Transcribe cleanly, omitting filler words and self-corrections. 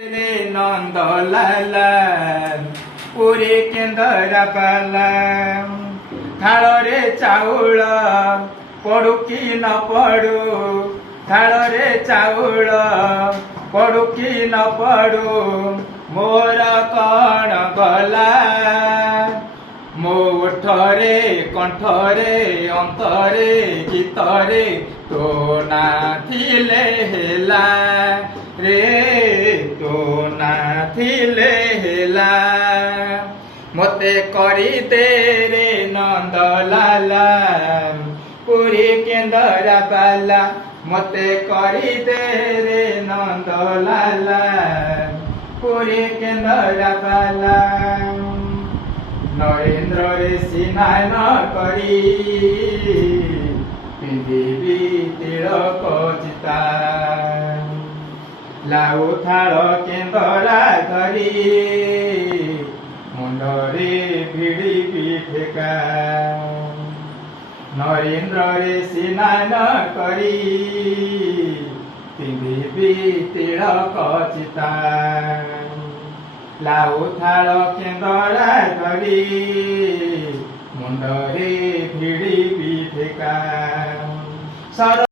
ନନ୍ଦଲାଲ ପୁରୀ କେନ୍ଦରା ପାଲା ଥାଳରେ ଚାଉଳ ପଡୁ କି ନ ପଡୁ ଥାଳରେ ଚାଉଳ ପଡୁ କି ନ ପଡୁ ମୋର କଣ ଗଲା ମୋ ଓଠରେ କଣ୍ଠରେ ଅନ୍ତରେ ଗୀତରେ ତୋ ନା ଥିଲେ ହେଲା ରେ ତୋ ନା ଥିଲେ ହେଲା ମତେ କରିଦେ ରେ ନନ୍ଦଲାଲ ପୁରୀ କେନ୍ଦରା ପାଲା ମତେ କରିଦେ ରେ ନନ୍ଦଲାଲ ପୁରୀ କେନ୍ଦରା ପାଲା ନରେନ୍ଦ୍ରରେ ସ୍ନାନ କରି ପିନ୍ଧିବି ତିଳକ ଚିତା ଲାଉ ଥାଳ କେନ୍ଦରା ଧରି ମୁଣ୍ଡରେ ଭିଡ଼ିବି ଠେକା ନରେନ୍ଦ୍ରରେ ସ୍ନାନ କରି ପିନ୍ଧିବି ତିଳକ ଚିତା ଲାଉ ଥାଳ କେନ୍ଦରା ଧରି ମୁଣ୍ଡରେ ଭିଡ଼ିବି ଠେକା।